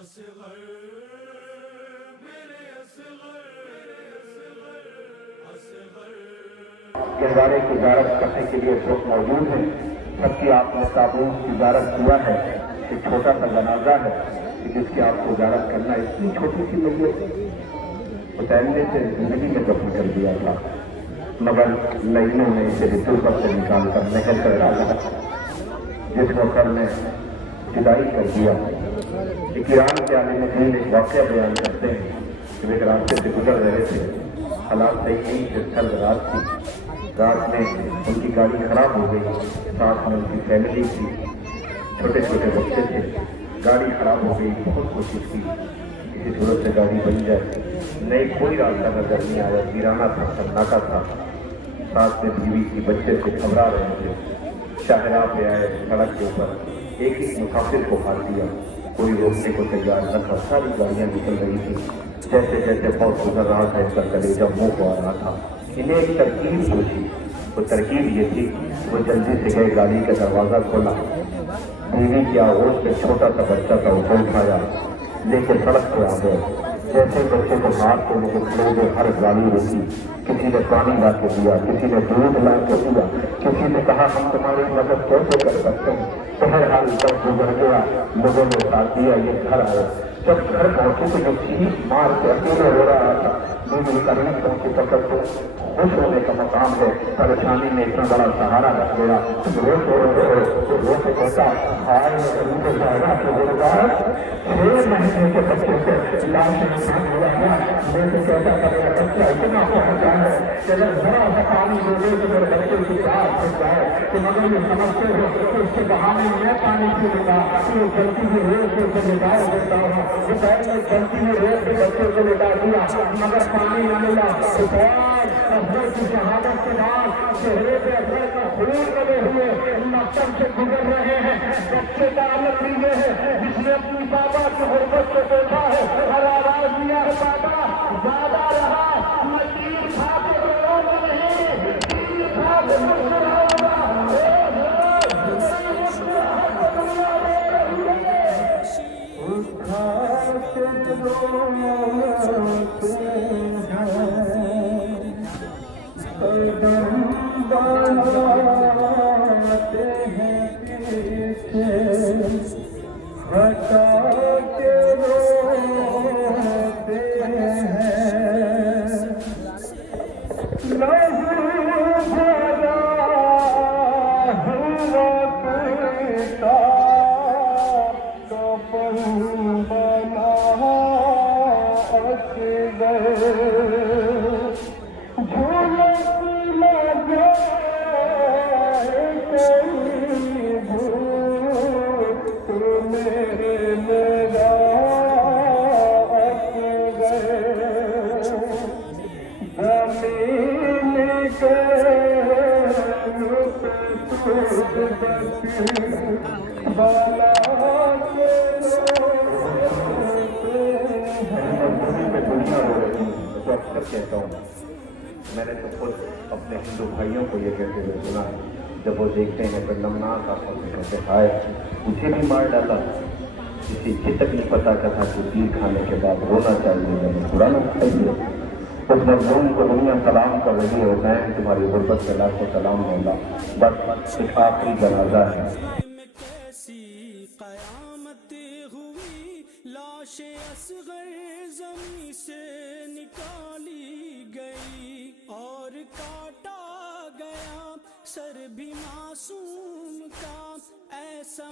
اصغر میرے اصغر اصغر گہوارے کی زیارت کرنے کے لیے لوگ موجود ہیں. سب کی آپ نے تابوت کی زیارت کیا ہے. ایک چھوٹا سا جنازہ ہے کہ جس کی آپ کو زیارت کرنا ہے. اتنی چھوٹی سی میت اتارنے سے زندگی میں دفن کر دیا تھا، مگر لائنوں نے اسے غربت سے نکال کر نہر کر ڈالا. جس وقت نے جدائی کر دیا. ایک ایران کے عالم دین ایک واقعہ بیان کرتے ہیں کہ وہ ایک راستے سے گزر رہے تھے. حالات صحیح نہیں تھے، سرد رات تھی. رات میں ان کی گاڑی خراب ہو گئی. ساتھ میں ان کی فیملی تھی، چھوٹے چھوٹے بچے تھے. گاڑی خراب ہو گئی. بہت کوشش کی کسی صورت سے گاڑی بن جائے. نہیں، کوئی راستہ نظر نہیں آیا. ویرانہ تھا، سناٹا تھا. ساتھ میں بیوی کی بچے سے گھبرا رہے تھے. شاہراہ پہ آئے. سڑک کے اوپر ایک ایک مسافر کو مار دیا. کوئی روکنے کو تیار نہ تھا. ساری گاڑیاں نکل رہی تھی. جیسے جیسے بہت گزر رہا تھا اس کا کلیجہ منہ کو آ رہا تھا. انہیں ایک ترکیب سوچی. وہ ترکیب یہ تھی، وہ جلدی سے گئے، گاڑی کا دروازہ کھولا. بیوی کی آغوش پہ چھوٹا سا بچہ تھا، اسے اٹھایا، لے کے سڑک پہ آ گئے. جیسے بچے کو ہاتھ کو لے کے کھڑے ہوئے ہر گاڑی روکی. کسی نے پانی لا کے دیا، کسی نے دودھ لا کے دیا، کسی نے کہا ہم تمہاری مدد کیسے کر سکتے ہیں. بہرحال جب گزر گیا، لوگوں نے ساتھ دیا. یہ گھر آئے. جب گھر پہنچے تو جو چیخ مار کے اکیلے ہو رہا تھا، بیوی کا نہیں پہنچی. پکڑ کو خوش ہونے کا مقام ہے. پریشانی میں اتنا بڑا سہارا رکھ گیا. روز ہو رہے رو کے کہتا ہائے غریب شاہراہ کے روزگار 6 مہینے کے بچے سے لاش انسان ہو رہا ہے. میں تو کہتا تھا میرا بچہ اتنا پہنچا ہے کہ اگر ذرا سا پانی دے دے تو میرے بچے کی جان چھٹ جائے. کہ مگر یہ سمجھتے ہو کہ اس کے بہانے میں پانی پیوں گا کہ وہ غلطی میں روز سے اسے لٹا دیتا ہوں. دوپہر میں غلطی میں روز کے بچے کو لٹا دیا، مگر پانی نہ ملا. افضل کی شہادت کے بعد چہرے پہ افضل کا خون لگے ہوئے مقصد سے گزر رہے ہیں. بچے کا عالم بھی یہ ہے جس نے اپنی بابا کی غربت کو دیکھا ہے. ہر آواز دیا ہے بابا زیادہ رہا، میں تیر کھا کے روؤں گا نہیں، تیر کھا کے مسکراؤں گا. کہتا ہوں، میں نے تو خود اپنے ہندو بھائیوں کو یہ کہتے ہوئے سنا ہے، جب وہ دیکھتے ہیں تو نمناک آنکھوں سے کہتے ہائے مجھے بھی مار ڈالا. کسی یہ تک نہیں پتا تھا کہ تیر کھانے کے بعد رونا چاہیے یا مسکرانا چاہیے. اس مظلوم کو دنیا سلام کر رہی ہے. میں تمہاری غربت سے لاکھوں سلام دوں گا. بس ایک آخری جنازہ ہے. قیامت ہوئی، لاش اصغر زمین سے نکالی گئی اور کاٹا گیا سر بھی معصوم کا. ایسا